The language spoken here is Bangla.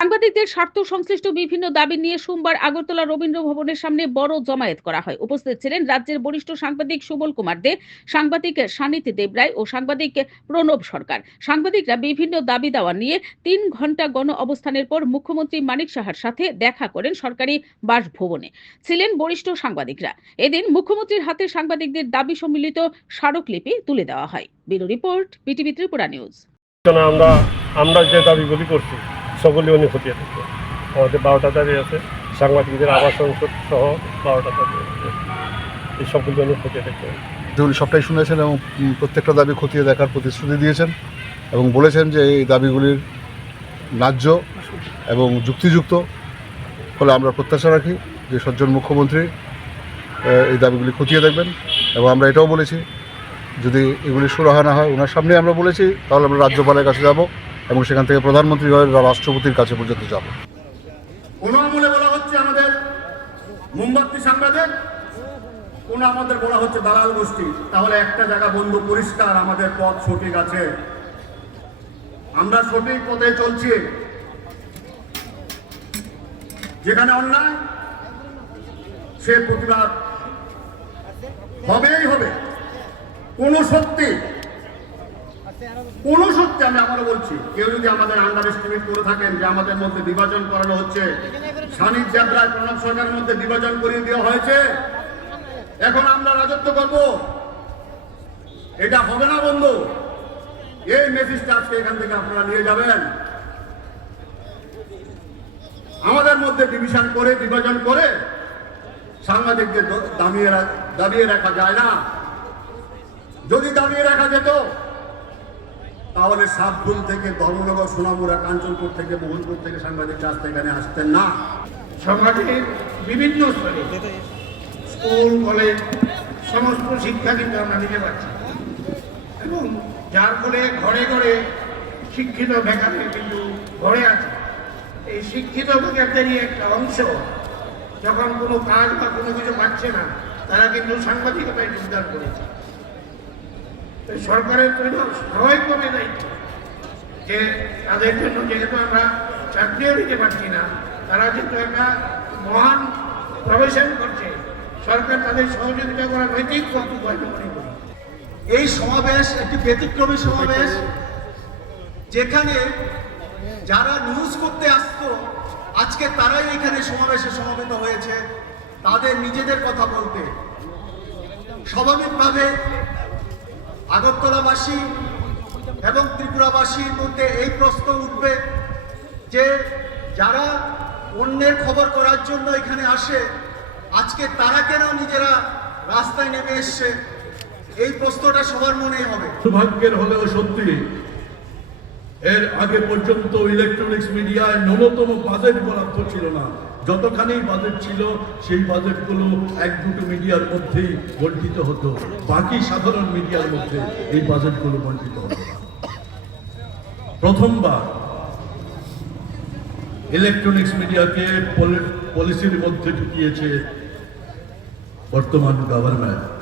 সাংবাদিকদের স্বার্থ সংশ্লিষ্ট বিভিন্ন দাবি নিয়ে সোমবার আগরতলা রবীন্দ্র ভবনের সামনে বড় জমায়েত করা হয়। উপস্থিত ছিলেন রাজ্যের বরিষ্ঠ সাংবাদিক সুবল কুমার দে, সাংবাদিক সানিত দেবরায় ও সাংবাদিক প্রণব সরকার। সাংবাদিকরা বিভিন্ন দাবি দাওয়া নিয়ে ৩ ঘন্টা গণ অবস্থানের পর মুখ্যমন্ত্রী মানিক সাহার সাথে দেখা করেন সরকারি বাসভবনে। ছিলেন বরিষ্ঠ সাংবাদিকরা। এদিন মুখ্যমন্ত্রীর হাতে সাংবাদিকদের দাবি সম্মিলিত স্মারকলিপি তুলে দেওয়া হয়। Bureau report, BTV Tripura news. আমরা যে দাবিগুলি করছি সকলে উনি খতিয়ে থাকবে। আমাদের 12টা দাবি আছে, সাংবাদিকদের আবাস সংসদ সহ 12টা দাবি আছে, এই সবগুলি উনি খতিয়ে থাকবে। উনি সবটাই শুনেছেন এবং প্রত্যেকটা দাবি খতিয়ে দেখার প্রতিশ্রুতি দিয়েছেন এবং বলেছেন যে এই দাবিগুলির ন্যায্য এবং যুক্তিযুক্ত ফলে আমরা প্রত্যাশা রাখি যে সজ্জন মুখ্যমন্ত্রী এই দাবিগুলি খতিয়ে দেখবেন। এবং আমরা এটাও বলেছি যদি এগুলি সুরাহা হয় ওনার সামনে আমরা বলেছি তাহলে আমরা রাজ্যপালের কাছে যাব এবং সেখান থেকে প্রধানমন্ত্রী হয়ে রাষ্ট্রপতির কাছে পর্যন্ত যাব। কোন আমলে বলা হচ্ছে আমাদের মোমবাতি সাংবাদিক, কোন আমাদের বলা হচ্ছে দালাল গোষ্ঠী। তাহলে একটা জায়গা বন্ধু পরিষ্কার, আমাদের পথ সঠিক আছে, আমরা সঠিক পথে চলছি। যেখানে অন্যায় সে প্রতিবাদ হবেই হবে। কোন সত্যি আমি আবারও বলছি, কেউ যদি আমাদের আন্ডার এস্টিমেট করে থাকেন যে আমাদের মধ্যে বিভাজন করানো হচ্ছে, সানিত দেবরায় প্রণব সরকারের মধ্যে বিভাজন করিয়ে দেওয়া হয়েছে, এখন আমরা রাজত্ব করব, এটা হবে না বন্ধু। এই মেসেজটা আজকে এখান থেকে আপনারা নিয়ে যাবেন। আমাদের মধ্যে ডিভিশন করে বিভাজন করে সাংবাদিকদের দাবিয়ে রাখা যায় না। যদি দাবিয়ে রাখা যেত তাহলে সাতগুল থেকে ধর্মনগর, সোনামুড়া, কাঞ্চনপুর থেকে, মোহনপুর থেকে সাংবাদিক রাস্তা এখানে আসতেন না। সমাজের বিভিন্ন স্তরে স্কুল, কলেজ সমস্ত শিক্ষা কিন্তু আমরা নিতে পারছি এবং যার ফলে ঘরে ঘরে শিক্ষিত বেকারদের কিন্তু ঘরে আছে। এই শিক্ষিত বেকারদেরই একটা অংশ যখন কোনো কাজ বা কোনো কিছু পাচ্ছে না, তারা কিন্তু সাংবাদিকতায় যোগদান করেছে। সরকারের জন্য স্বাভাবিকভাবে দায়িত্ব যে তাদের জন্য, যেহেতু আমরা চাকরিও দিতে পারছি না, তারা যেহেতু একটা মহান প্রফেশন করছে, সরকার তাদের সহযোগিতা করা নৈতিক কর্তব্য মনে করি। এই সমাবেশ একটি ব্যতিক্রমী সমাবেশ, যেখানে যারা নিউজ করতে আসতো আজকে তারাই এখানে সমাবেশে সমবেত হয়েছে তাদের নিজেদের কথা বলতে। স্বাভাবিকভাবে আগরতলাবাসী এবং ত্রিপুরাবাসীর মধ্যে এই প্রশ্ন উঠবে যে যারা অন্যের খবর করার জন্য এখানে আসে, আজকে তারা কেন নিজেরা রাস্তায় নেমে এসছে? এই প্রশ্নটা সবার মনেই হবে। সৌভাগ্যের হলেও সত্যি এর আগে পর্যন্ত ইলেকট্রনিক্স মিডিয়ায় ন্যূনতম বাজেট বরাদ্দ ছিল না। যতখানি বাজেট ছিল সেই বাজেটগুলো 1-2 মিডিয়ার মধ্যেই বণ্টিত হতো, বাকি সাধারণ মিডিয়ার মধ্যে এই বাজেটগুলো বণ্টিত হতো না। প্রথমবার ইলেকট্রনিক্স মিডিয়াকে পলিসির মধ্যে ঢুকিয়েছে বর্তমান গভর্নমেন্ট।